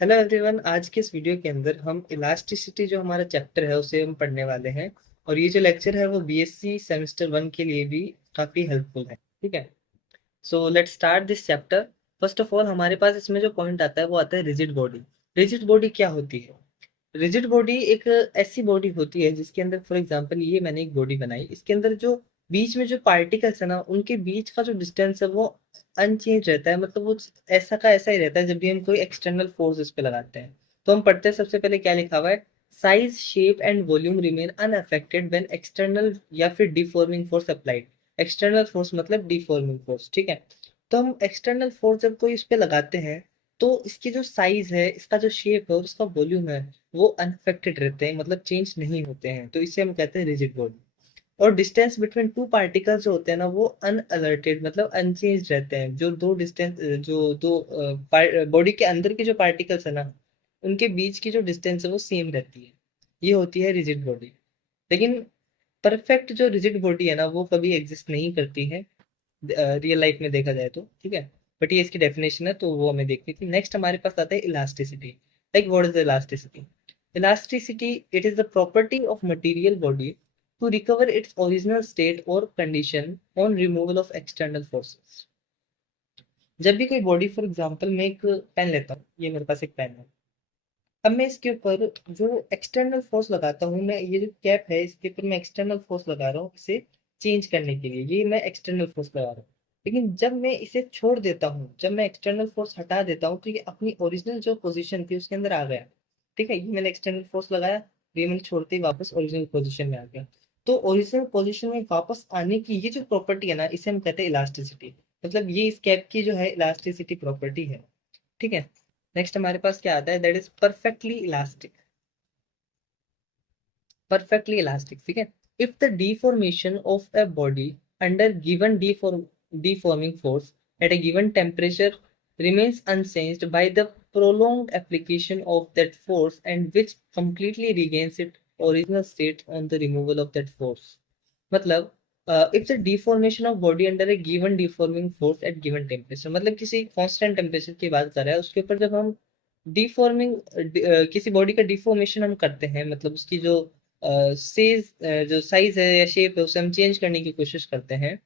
Hello everyone. आज के इस वीडियो के अंदर हम इलास्टिसिटी जो हमारा चैप्टर है उसे हम पढ़ने वाले हैं। और ये जो लेक्चर है वो बीएससी सेमेस्टर 1 के लिए भी काफ़ी हेल्पफुल है। ठीक है, so let's start this chapter. First of all हमारे पास इसमें जो पॉइंट आता है वो आता है रिजिड बॉडी। रिजिड बॉडी क्या होती है? रिजिड बॉडी एक ऐसी बॉडी होती है जिसके अंदर, फॉर एग्जांपल, ये मैंने एक बॉडी बनाई, इसके अंदर जो बीच में जो पार्टिकल्स है ना, उनके बीच का जो डिस्टेंस है वो अनचेंज रहता है। मतलब वो ऐसा का ऐसा ही रहता है जब भी हम कोई एक्सटर्नल फोर्स इस पे लगाते हैं। तो हम पढ़ते हैं, सबसे पहले क्या लिखा हुआ है? Size, shape and volume remain unaffected when external या फिर deforming force applied. External force मतलब डिफॉर्मिंग फोर्स। ठीक है, तो हम एक्सटर्नल फोर्स जब कोई इस पे लगाते हैं तो इसकी जो साइज है, इसका जो शेप है और इसका वॉल्यूम है वो अनअफेक्टेड रहते हैं, मतलब चेंज नहीं होते हैं। तो इसे हम कहते हैं रिजिड बॉडी। और डिस्टेंस बिटवीन टू पार्टिकल्स जो होते हैं ना, वो अनअलर्टेड मतलब अनचेंज रहते हैं। जो दो डिस्टेंस, जो दो बॉडी के अंदर के जो पार्टिकल्स है ना, उनके बीच की जो डिस्टेंस है वो सेम रहती है। ये होती है रिजिड बॉडी। लेकिन परफेक्ट जो रिजिड बॉडी है ना, वो कभी एग्जिस्ट नहीं करती है रियल लाइफ में देखा जाए तो। ठीक है, बट ये इसकी डेफिनेशन है तो वो हमें देखनी थी। नेक्स्ट हमारे पास आता है elasticity. Like what is elasticity? Elasticity, it is the property of material body to recover its original state or condition on removal of external forces. जब भी कोई बॉडी, फॉर एग्जांपल मैं एक पेन लेता हूँ, ये मेरे पास एक पेन है। अब मैं इसके ऊपर जो एक्सटर्नल फोर्स लगाता हूँ, मैं ये जो कैप है इसके ऊपर मैं एक्सटर्नल फोर्स लगा रहा हूँ इसे चेंज करने के लिए, ये मैं एक्सटर्नल फोर्स लगा रहा हूँ। लेकिन जब मैं इसे छोड़ देता हूँ, जब मैं एक्सटर्नल फोर्स हटा देता हूँ, तो ये अपनी ओरिजिनल जो पोजीशन थी उसके अंदर आ गया। ठीक है, ये मैंने एक्सटर्नल फोर्स लगाया, ये मैंने छोड़ते ही वापस ओरिजिनल पोजीशन में आ गया। तो ओरिजिनल पोजीशन में वापस आने की ये जो प्रॉपर्टी है ना, इसे हम कहते हैं इलास्टिसिटी। मतलब ये इस कैप की जो है इलास्टिसिटी प्रॉपर्टी है। ठीक है, नेक्स्ट हमारे पास क्या आता है? That is perfectly elastic. Perfectly elastic, ठीक है। If the deformation of a body under given deforming force at a given temperature remains unchanged by the prolonged application of that force and which completely regains its original state on the removal of that force. मतलब if the deformation of body under A given deforming force at given temperature, मतलब किसी constant temperature की बात कर रहा है, उसके ऊपर जब हम डिफॉर्मिंग किसी बॉडी का डिफॉर्मेशन हम करते हैं, मतलब उसकी जो सेज जो साइज है या शेप है उसे हम चेंज करने की कोशिश करते हैं,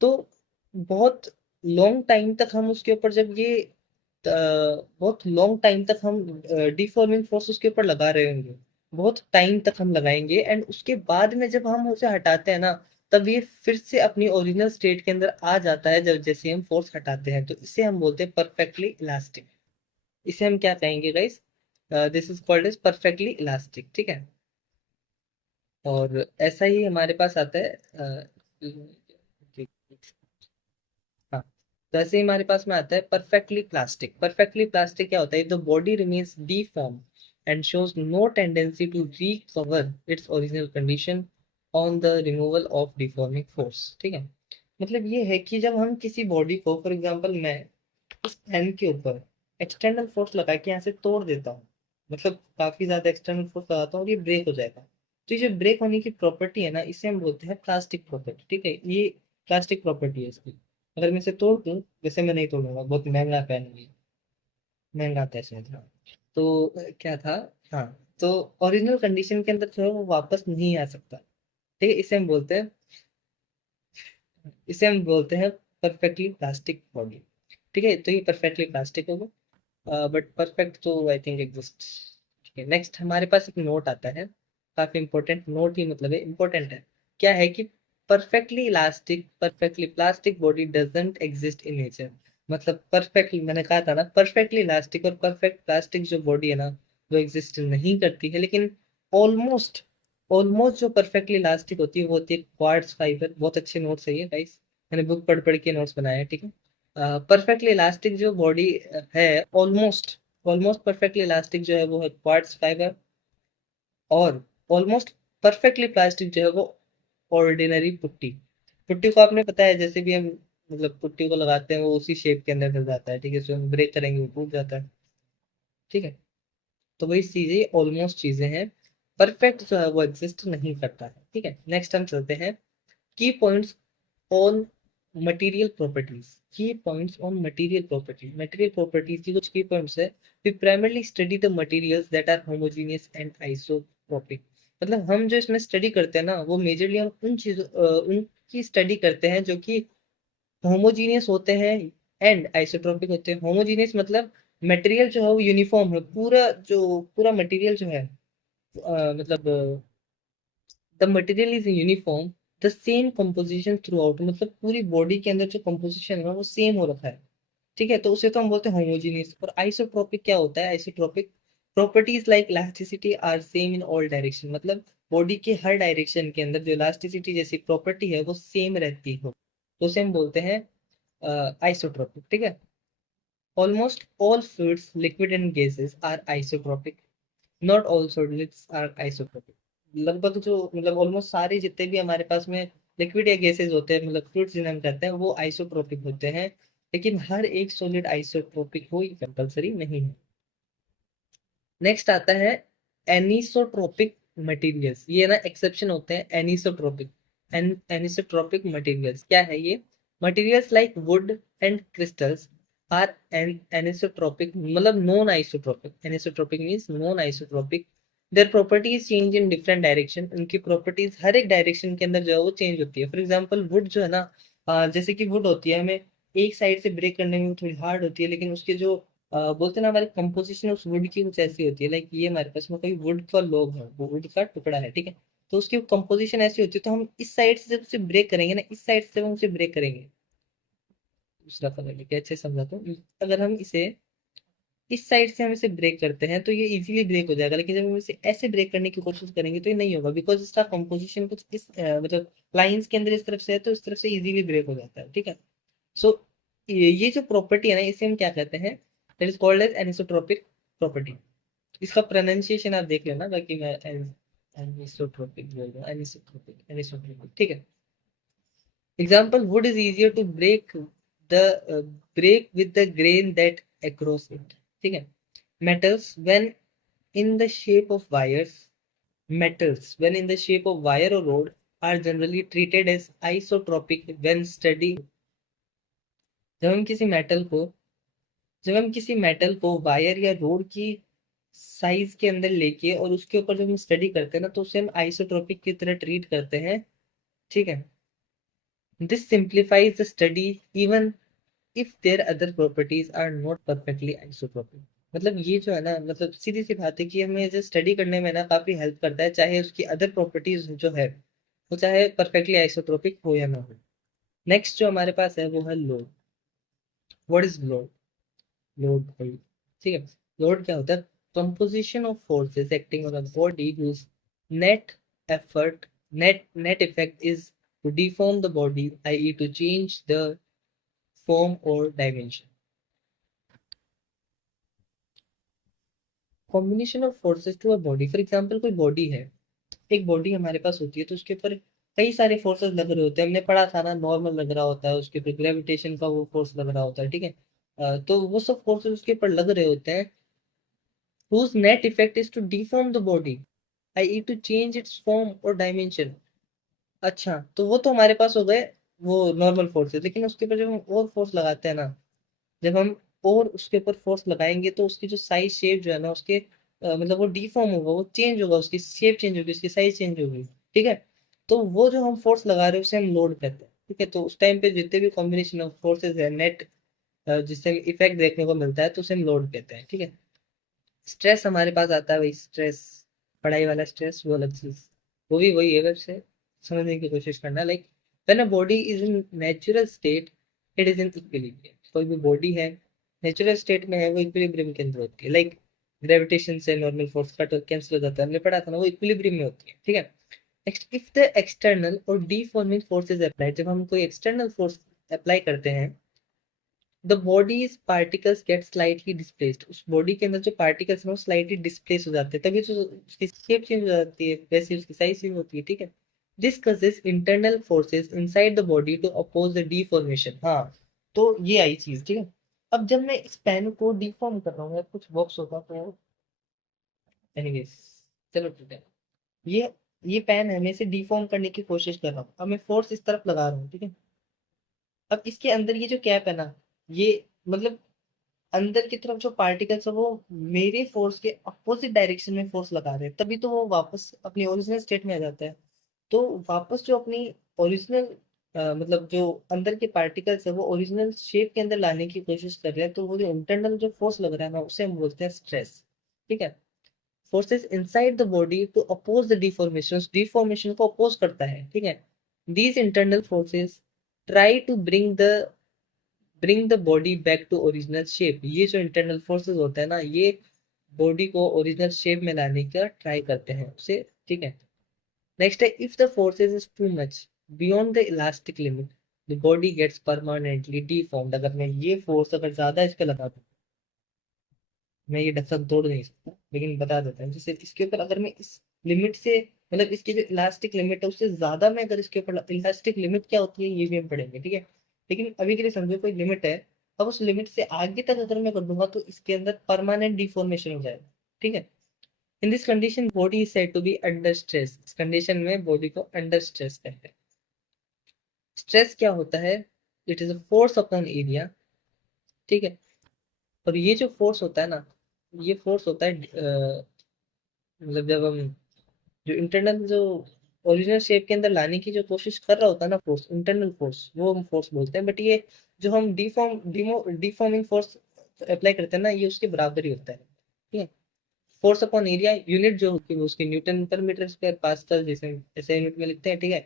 तो बहुत लॉन्ग टाइम तक हम उसके ऊपर जब ये बहुत लॉन्ग टाइम तक हम डिफॉर्मिंग फोर्स उसके ऊपर लगा रहे होंगे, बहुत टाइम तक हम लगाएंगे, एंड उसके बाद में जब हम उसे हटाते हैं ना, तब ये फिर से अपनी ओरिजिनल स्टेट के अंदर आ जाता है जब जैसे हम फोर्स हटाते हैं। तो इसे हम बोलते हैं परफेक्टली इलास्टिक। इसे हम क्या कहेंगे guys? This is called as perfectly elastic. ठीक है, और ऐसा ही हमारे पास आता है हाँ, तो ऐसे ही हमारे पास में आता है परफेक्टली प्लास्टिक। परफेक्टली प्लास्टिक क्या होता है? The body remains deform and shows no tendency to recover its original condition on the removal of deforming force. ठीक है, मतलब ये है कि जब हम किसी बॉडी को, फॉर एग्जांपल मैं इस पेन के ऊपर एक्सटर्नल फोर्स लगा के यहाँ से तोड़ देता हूँ, मतलब काफी ज्यादा एक्सटर्नल फोर्स लगाता हूँ और ये ब्रेक हो जाएगा। तो ये जो ब्रेक होने की प्रॉपर्टी है ना, इसे हम बोलते हैं प्लास्टिक प्रॉपर्टी। ठीक है, ये प्लास्टिक प्रॉपर्टी है इसकी। अगर मैं इसे तोड़ दूं, वैसे मैं नहीं तोड़ूंगा, बहुत महंगा पेन है ये, महंगा आता है शायद। हाँ, तो क्या था? हाँ, तो ओरिजिनल कंडीशन के अंदर जो है वो वापस नहीं आ सकता। ठीक है, इसे हम बोलते हैं परफेक्टली प्लास्टिक बॉडी। ठीक है, तो ये परफेक्टली प्लास्टिक होगा, बट परफेक्ट तो आई थिंक एग्जिस्ट। ठीक है, नेक्स्ट हमारे पास एक नोट आता है, काफी इंपॉर्टेंट नोट ही मतलब है, इंपॉर्टेंट है। क्या है कि perfectly elastic perfectly plastic body doesn't exist in nature. मतलब परफेक्टली, मैंने कहा था ना, परफेक्टली इलास्टिक और परफेक्ट प्लास्टिक जो बॉडी है ना, वो एग्जिस्ट नहीं करती है। लेकिन ऑलमोस्ट ऑलमोस्ट जो परफेक्टली इलास्टिक होती है वो होती है क्वार्ट्ज फाइबर। बहुत अच्छे नोट्स है ये गाइस, मैंने बुक पढ़ पढ़ के नोट्स बनाए हैं। ठीक है, परफेक्टली इलास्टिक जो बॉडी है, ऑलमोस्ट ऑलमोस्ट परफेक्टली इलास्टिक जो है वो है क्वार्ट्ज फाइबर। और ऑलमोस्ट परफेक्टली प्लास्टिक जो है वो ऑर्डिनरी पुट्टी। पुट्टी को आपने पता है, जैसे भी हम मतलब पुट्टी को लगाते हैं वो उसी शेप के अंदर फिर जाता है। ठीक है, जो हम ब्रेक करेंगे वो टूट जाता है। ठीक है, तो वही चीजें ऑलमोस्ट चीजें हैं, परफेक्ट जो है वो एग्जिस्ट नहीं करता है। ठीक है, नेक्स्ट हम चलते हैं key points on material properties, key points on material property, material properties की कुछ की पॉइंट्स है। We primarily study the materials that are homogeneous and isotropic. मतलब हम जो इसमें स्टडी करते हैं ना, वो मेजरली हम उन चीजों उनकी स्टडी करते हैं जो कि होमोजीनियस होते हैं एंड आइसोट्रोपिक होते हैं। होमोजीनियस मतलब मटेरियल जो है वो यूनिफॉर्म है, पूरा मटेरियल जो है मतलब the material is uniform, the same composition through out, मतलब पूरी बॉडी के अंदर जो कंपोजिशन है वो सेम हो रखा है। ठीक है, तो उसे तो हम बोलते हैं होमोजीनियस। और आइसोट्रोपिक क्या होता है? Isotropic properties like elasticity are same in all direction, मतलब बॉडी के हर डायरेक्शन के अंदर जो इलास्टिसिटी जैसी प्रॉपर्टी है वो सेम रहती हो, तो उसे हम बोलते हैं आइसोट्रोपिक। ठीक है, almost all fluids liquid and gases are isotropic, not all solids are isotropic. लगभग जो मतलब ऑलमोस्ट सारे जितने भी हमारे पास में लिक्विड या गैसेस होते हैं, मतलब फ्लूइड्स जिन्हें हम कहते हैं, वो आइसोट्रोपिक होते हैं, लेकिन हर एक सॉलिड आइसोट्रोपिक हो ये कंपलसरी नहीं है। नेक्स्ट आता है एनिसोट्रोपिक मटेरियल्स। ये ना एक्सेप्शन होते हैं एनिसोट्रोपिक। एनिसोट्रोपिक मटेरियल्स क्या है ये? Materials like wood and crystals are anisotropic, मतलब non isotropic. Anisotropic means non isotropic. Their properties change in different direction, उनकी प्रॉपर्टीज हर एक डायरेक्शन के अंदर जो है वो चेंज होती है। फॉर एग्जांपल वुड जो है ना, जैसे कि वुड होती है, हमें एक साइड से ब्रेक करने में थोड़ी हार्ड होती है, लेकिन उसके जो बोलते हैं ना, हमारी कंपोजिशन उस वुड की कुछ ऐसी होती है। लाइक ये हमारे पास में कोई वुड का लॉग है, वो वुड का टुकड़ा है, ठीक है, तो उसकी कंपोजिशन ऐसी होती है, तो हम इस साइड से जब उसे ब्रेक करेंगे ना, इस साइड से हम उसे ब्रेक करेंगे। दूसरा कलर लेके अच्छे समझाता हूँ। अगर हम इसे इस साइड से हम इसे ब्रेक करते हैं तो ये इजीली ब्रेक हो जाएगा, लेकिन जब हम इसे ऐसे ब्रेक करने की कोशिश करेंगे तो ये नहीं होगा, बिकॉज इसका कंपोजिशन कुछ इस मतलब लाइंस के अंदर इस तरफ से है, तो इस तरफ से इजीली ब्रेक हो जाता है। ठीक है, सो ये जो प्रॉपर्टी है ना, इसे हम क्या कहते हैं? That is called as anisotropic property. इसका प्रोनाउंसिएशन आप देख लेना, बाकी मैं एनिसोट्रोपिक बोल रहा हूँ, एनिसोट्रोपिक एनिसोट्रोपिक। ठीक है, example wood is easier to the break with the grain that across it. ठीक है, metals when in the shape of wires metals when in the shape of wire or rod are generally treated as isotropic when studied। जब हम किसी metal को जब हम किसी metal को वायर या रोड की साइज के अंदर लेके और उसके ऊपर जब हम स्टडी करते हैं ना, तो उसे हम आइसोट्रोपिक की तरह ट्रीट करते हैं। ठीक है, this simplifies the study even if their other properties are not perfectly isotropic. मतलब ये जो है ना, मतलब सीधी सी बात है कि हमें जो स्टडी करने में ना काफी हेल्प करता है, चाहे उसकी अदर प्रॉपर्टीज जो है वो चाहे परफेक्टली आइसोट्रोपिक हो या ना हो। नेक्स्ट जो हमारे पास है वो है load. What is load? Load भाई, ठीक है, लोड क्या होता है? Composition of forces acting on a body whose net effort net effect is to deform the body, i.e. to change the form or dimension। Combination of forces to a body, for example कोई body है, एक body हमारे पास होती है, तो उसके ऊपर कई सारे फोर्सेस लग रहे होते हैं। हमने पढ़ा था ना, नॉर्मल लग रहा होता है, उसके ऊपर ग्रेविटेशन का वो फोर्स लग रहा होता है। ठीक है, तो वो सब फोर्सेस उसके ऊपर लग रहे होते हैं, whose net effect is to deform the body, i.e. to change its form or dimension। अच्छा, तो वो तो हमारे पास हो गए वो नॉर्मल फोर्सेस, लेकिन उसके ऊपर जब हम और फोर्स लगाते हैं ना, जब हम और उसके ऊपर फोर्स लगाएंगे तो उसकी जो साइज शेप जो है ना, उसके मतलब वो डिफॉर्म होगा, वो चेंज होगा, उसकी शेप चेंज होगी, उसकी साइज चेंज होगी। ठीक है, तो वो जो हम फोर्स लगा रहे हैं उसे हम लोड कहते हैं। ठीक है, तो उस टाइम पे जितने भी कॉम्बिनेशन ऑफ फोर्सेस है नेट, जिससे इफेक्ट देखने को मिलता है, तो उसे हम लोड कहते हैं। ठीक है, स्ट्रेस हमारे पास आता है भाई, स्ट्रेस, पढ़ाई वाला स्ट्रेस, वो अलग चीज, वो भी वही है, वैसे समझने की कोशिश करना। Like when a body is in natural state it is in equilibrium. कोई भी बॉडी है नेचुरल स्टेट में है, वो इक्विलिब्रियम के अंदर होती है। लाइक ग्रेविटेशन से नॉर्मल फोर्स कट कैंसिल हो जाता है, हमने पढ़ा था ना, वो इक्विलिब्रियम में होती है। ठीक है, नेक्स्ट, इफ द एक्सटर्नल और डीफॉर्मिंग फोर्स इज अप्लाइड, जब हम कोई एक्सटर्नल फोर्स अप्लाई करते हैं, the bodies particles get slightly displaced, उस बॉडी के अंदर जो पार्टिकल्स हैं वो स्लाइटली डिस्प्लेस हो जाते हैं, तभी तो उसकी शेप चेंज हो जाती है, वैसे उसकी साइज चेंज होती है। ठीक है, this causes internal forces inside the body to oppose the deformation. हाँ, तो ये आई चीज। ठीक है, अब जब मैं इस पेन को डिफॉर्म कर रहा हूँ या कुछ बॉक्स होगा तो एनीवेज, चलो ठीक है, ये पेन है, मैं इसे डिफॉर्म करने की कोशिश कर रहा हूँ, अब मैं फोर्स इस तरफ लगा रहा हूँ। ठीक है, अब इसके अंदर ये जो कैप है ना, ये मतलब अंदर की तरफ जो पार्टिकल्स है वो मेरे फोर्स के अपोजिट डायरेक्शन में फोर्स लगा रहे हैं, तभी तो वो वापस अपनी ओरिजिनल स्टेट में आ जाता है। तो वापस जो अपनी ओरिजिनल मतलब जो अंदर के पार्टिकल्स है वो ओरिजिनल शेप के अंदर लाने की कोशिश कर रहे हैं, तो वो जो इंटरनल जो फोर्स लग रहा है ना उसे हम बोलते हैं स्ट्रेस। ठीक है। Forces inside the body to oppose the deformation, deformation को अपोज करता है। ठीक है। These internal forces try to bring the body back to original shape. ये जो इंटरनल फोर्सेस होते हैं ना, ये बॉडी को ओरिजिनल शेप में लाने का ट्राई करते हैं उसे। ठीक है। नेक्स्ट है, if the forces is too much beyond the elastic limit the body gets permanently deformed. अगर मैं ये फोर्स अगर ज्यादा इस पे लगा दूं, मैं ये ढक्कन तोड़ नहीं सकता, लेकिन बता देता हूँ, जैसे इसके ऊपर अगर मैं इस लिमिट से, मतलब इसकी जो इलास्टिक लिमिट है उससे ज्यादा मैं अगर इसके ऊपर, इलास्टिक लिमिट क्या होती है ये भी हम पढ़ेंगे। ठीक है। लेकिन अभी के लिए समझो कोई लिमिट है, अब उस लिमिट से आगे तक अगर मैं कर दूंगा तो इसके अंदर परमानेंट डिफॉर्मेशन हो जाएगा। ठीक है। In this condition body is said to be under stress. इस कंडीशन में बॉडी को अंडर स्ट्रेस कहते हैं। स्ट्रेस क्या होता है? It is a force upon area. ठीक है। और ये जो फोर्स होता है ना, ये फोर्स होता है मतलब जब हम जो इंटरनल जो ओरिजिनल शेप के अंदर लाने की जो कोशिश कर रहा होता है ना फोर्स, इंटरनल फोर्स, वो हम फोर्स बोलते हैं। बट ये जो हम डिफॉर्मिंग फोर्स अप्लाई करते हैं ना, ये उसके बराबर ही होता है। ठीक है। फोर्स अपॉन एरिया यूनिट जो होती है वो उसकी न्यूटन पर मीटर स्क्वायर पास्कल जैसे ऐसे यूनिट में लिखते हैं। ठीक है।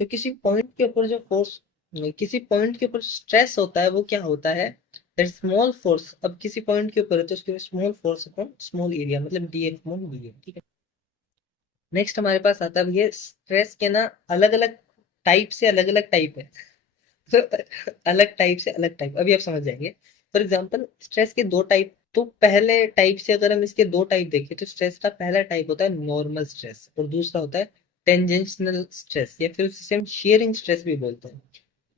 तो किसी पॉइंट के ऊपर जो फोर्स, किसी पॉइंट के ऊपर स्ट्रेस होता है वो क्या होता है? That small force. अब किसी पॉइंट के ऊपर है तो उसके small force upon small area, मतलब D F upon D A. ठीक है। नेक्स्ट हमारे पास आता है ये स्ट्रेस के ना अलग अलग टाइप से अलग अलग टाइप है। तो अलग टाइप से अलग टाइप अभी आप समझ जाएंगे। फॉर एग्जांपल स्ट्रेस के दो टाइप, तो पहले टाइप से अगर हम इसके दो टाइप देखें तो स्ट्रेस का पहला टाइप होता है नॉर्मल स्ट्रेस और दूसरा होता है टेंजेंशनल स्ट्रेस, या फिर उसे हम शेयरिंग स्ट्रेस भी बोलते हैं।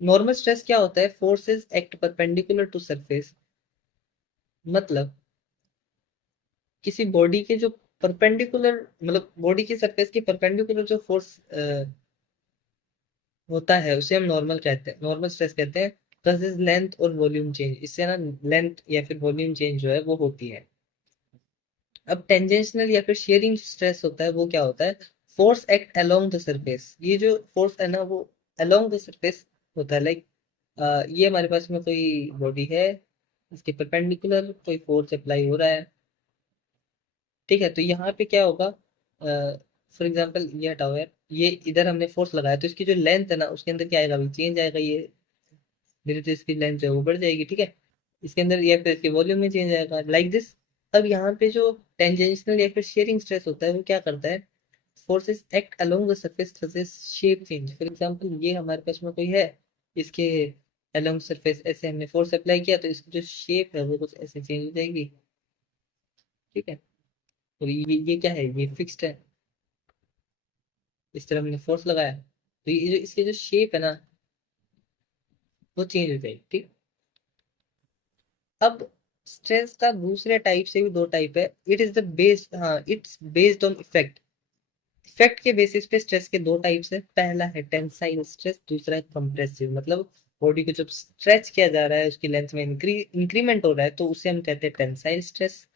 नॉर्मल स्ट्रेस क्या होता है? Forces act perpendicular to surface, मतलब किसी बॉडी के जो परपेंडिकुलर, मतलब बॉडी की सरफेस की परपेंडिकुलर जो फोर्स होता है उसे हम नॉर्मल कहते हैं, नॉर्मल स्ट्रेस कहते हैं। प्लस इज लेंथ और वॉल्यूम चेंज, इससे ना लेंथ या फिर वॉल्यूम चेंज जो है वो होती है। अब टेंजेंशनल या फिर शेयरिंग स्ट्रेस होता है, वो क्या होता है? Force act along the surface. ये जो फोर्स है ना वो अलोंग द सरफेस होता है। लाइक ये हमारे पास में कोई बॉडी है, इसके परपेंडिकुलर कोई फोर्स अप्लाई हो रहा है। ठीक है। तो यहाँ पे क्या होगा? फॉर एग्जाम्पल ये हटाओ यार, ये इधर हमने फोर्स लगाया तो इसकी जो लेंथ है ना उसके अंदर क्या आएगा? अभी चेंज आएगा। ये धीरे धीरे इसकी लेंथ है वो बढ़ जाएगी। ठीक है। इसके अंदर या फिर इसके वॉल्यूम में चेंज आएगा, लाइक दिस। अब यहाँ पे जो टेंजेंशनल या फिर शेयरिंग स्ट्रेस होता है वो क्या करता है? Forces act along the surface causes shape change. For example ये हमारे पास में कोई है, इसके अलोंग सरफेस ऐसे हमने फोर्स अप्लाई किया तो इसकी जो शेप है वो कुछ ऐसे चेंज हो जाएगी। ठीक है। और ये क्या है? ये फिक्स्ड है। इस तरह हमने फोर्स लगाया तो ये जो इसकी जो शेप है ना वो चेंज हो जाएगी। ठीक। अब स्ट्रेस का दूसरे टाइप से भी दो टाइप है। इट इज द बेस्ड, हाँ, it's based on effect. Effect के बेसिस पे स्ट्रेस के दो टाइप्स है। पहला है टेंसाइल स्ट्रेस, दूसरा है कंप्रेसिव। मतलब बॉडी को जब स्ट्रेच किया जा रहा है उसकी लेंथ में इंक्रीमेंट हो रहा है तो उसे हम कहते हैं टेंसाइल स्ट्रेस।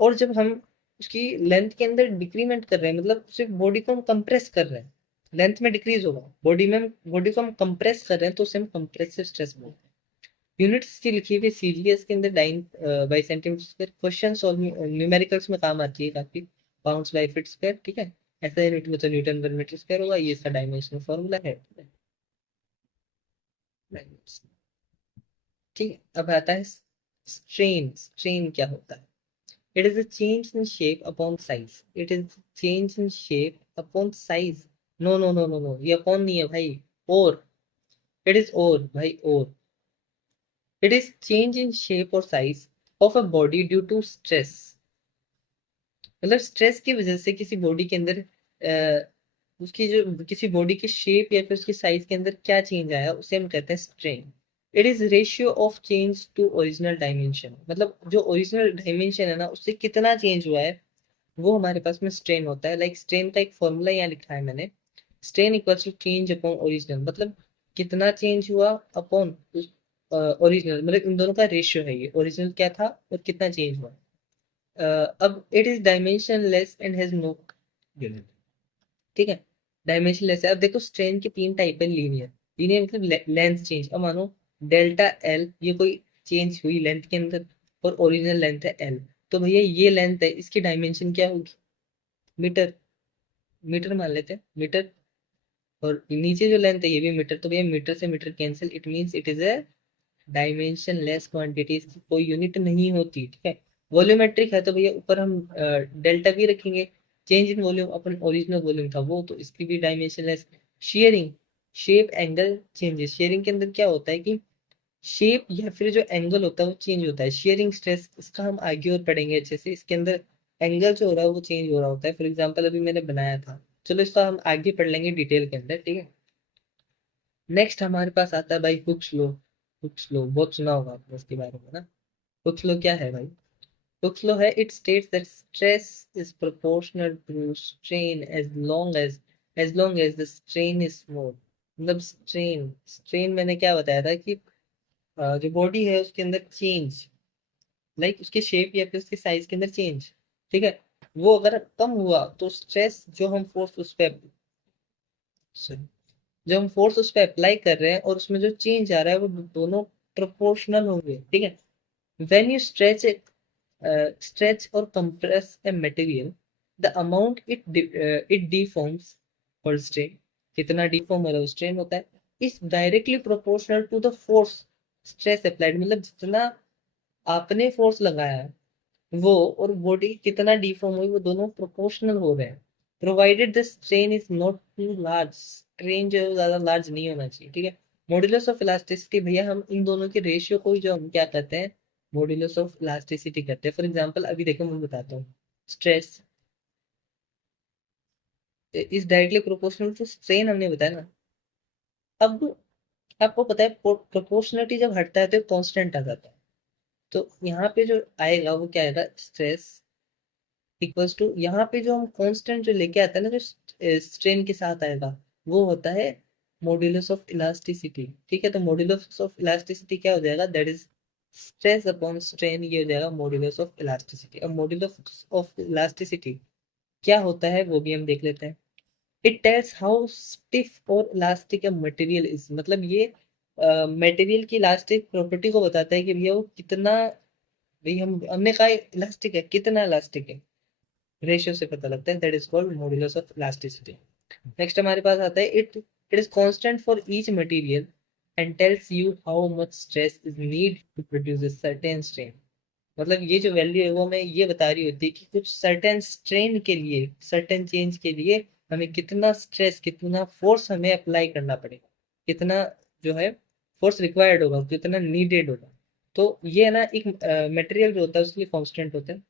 और जब हम उसकी लेंथ के अंदर डिक्रीमेंट कर रहे हैं, मतलब सिर्फ बॉडी को हम कंप्रेस कर रहे हैं, लेंथ में डिक्रीज होगा, बॉडी को हम कंप्रेस कर रहे हैं तो उसे हम कंप्रेसिव स्ट्रेस बोलते हैं। यूनिट्स की लिखी हुई सीरीज के अंदर dyne by centimetre square, question और न्यूमेरिकल्स में काम आती है काफी। Pounds by feet square. ठीक है। ऐसा यूनिट में तो न्यूटन पर मीटर स्क्वायर होगा, ये इसका डायमेंशनल फॉर्मूला है। ठीक है। अब आता है स्ट्रेन। स्ट्रेन क्या होता है? It is a change in shape upon size. It is change in shape upon size. No no no no no, ये अपॉन नहीं है भाई, और इट इज और भाई, or it is change in shape or size of a body due to stress. मतलब stress की वजह से किसी बॉडी के अंदर उसकी जो किसी बॉडी की शेप या फिर उसकी साइज के अंदर क्या चेंज आया उसे हम कहते हैं strain. It is ratio of change to original dimension, मतलब जो ओरिजिनल डायमेंशन है ना उससे कितना चेंज हुआ है वो हमारे पास में स्ट्रेन होता है। लाइक स्ट्रेन का एक फॉर्मूला यहाँ लिखा है मैंने, strain equals to change upon original. मतलब कितना चेंज हुआ अपॉन ओरिजिनल, मतलब इन दोनों का रेशियो है ये, ओरिजिनल क्या था और कितना चेंज हुआ। अब it is dimensionless and has no unit, ठीक है। डायमेंशन लेस है। अब देखो स्ट्रेन की तीन टाइप है, लीनियर, लीनियर मतलब लेंथ चेंज। अब मानो डेल्टा एल, ये कोई चेंज हुई लेंथ के अंदर और ओरिजिनल लेंथ है एल, तो भैया ये लेंथ है, इसकी डायमेंशन क्या होगी, मीटर, मीटर मान लेते हैं मीटर। और नीचे जो लेंथ है ये भी मीटर, तो भैया मीटर से metre cancel, it means it is a dimensionless quantity, इसकी कोई यूनिट नहीं होती, ठीक है। वॉल्यूमेट्रिक है तो भैया ऊपर हम डेल्टा भी रखेंगे, change in volume upon original volume था वो, तो इसकी भी dimension less. Sharing, shape angle changes, sharing के अंदर क्या होता है कि शेप या फिर जो एंगल होता है वो चेंज होता है। शेयरिंग स्ट्रेस, इसका हम आगे और पढ़ेंगे अच्छे से, इसके अंदर एंगल जो हो रहा है वो चेंज हो रहा होता है। फॉर एग्जाम्पल अभी मैंने बनाया था, चलो इसका हम आगे पढ़ लेंगे डिटेल के अंदर, ठीक है। नेक्स्ट हमारे पास आता है भाई हुक्स लॉ। हुक्स लॉ बहुत सुना होगा आपने इसके बारे में ना। हुक्स लॉ क्या है भाई, हुक्स लॉ है, it states that stress is proportional to strain as long as the strain is small. मतलब स्ट्रेन, स्ट्रेन मैंने क्या बताया था कि जो बॉडी है उसके अंदर चेंज, लाइक उसके शेप या फिर उसके साइज के अंदर चेंज, ठीक है, वो अगर कम हुआ तो स्ट्रेस जो हम फोर्स उस पर, जो हम फोर्स उस पर अप्लाई कर रहे हैं और उसमें जो चेंज आ रहा है वो दोनों प्रोपोर्शनल होंगे, ठीक है। When you stretch or compress a material, the amount it deforms or strain, कितना डिफॉर्म हो रहा है स्ट्रेन होता है, is directly proportional to the force stress applied, मतलब जितना आपने फोर्स लगाया है वो और बॉडी कितना डिफॉर्म हुई वो दोनों प्रोपोर्शनल हो रहे हैं, provided the strain is not too large, strain जो है ज्यादा लार्ज नहीं होना चाहिए, ठीक है। मॉड्यूलस ऑफ इलास्टिसिटी, भैया हम इन दोनों के रेशियो को ही जो हम क्या कहते हैं, मॉड्यूलस ऑफ इलास्टिसिटी करते हैं। फॉर एग्जांपल अभी देखो मैं बताता हूँ, stress is directly proportional to strain, हमने बताया ना। अब आपको पता है प्रोपोर्शनलिटी जब हटता है तो कांस्टेंट आ जाता है, तो यहाँ पे जो आएगा वो क्या आएगा, स्ट्रेस इक्वल्स टू, यहाँ पे जो हम कांस्टेंट जो लेके आते हैं ना, जो स्ट्रेन के साथ आएगा, वो होता है मॉड्यूलस ऑफ इलास्टिसिटी, ठीक है। तो मॉड्यूलस ऑफ इलास्टिसिटी क्या हो जाएगा, that is stress upon strain, ये हो जाएगा मॉड्यूलस ऑफ इलास्टिसिटी। अब मॉड्यूलस ऑफ इलास्टिसिटी क्या होता है वो भी हम देख लेते हैं। इट टेल्स हाउ स्टिफ और इलास्टिक a मटेरियल इज, मतलब ये मटेरियल की इलास्टिक प्रॉपर्टी को बताता है कि भैया वो कितना, भाई हमने कहा इलास्टिक है, कितना इलास्टिक है, रेशियो से पता लगता है, that is called modulus of elasticity. Next हमारे पास आता है, it is constant for each material and tells you how much stress is need to produce a certain strain. मतलब ये जो वैल्यू है वो हमें ये बता रही होती है कि कुछ सर्टेन स्ट्रेन के लिए, सर्टेन चेंज के लिए हमें कितना स्ट्रेस, कितना फोर्स हमें अप्लाई करना पड़ेगा, कितना जो है फोर्स रिक्वायर्ड होगा, कितना नीडेड होगा। तो ये है ना, एक मटेरियल जो होता है उसके लिए कांस्टेंट होता है।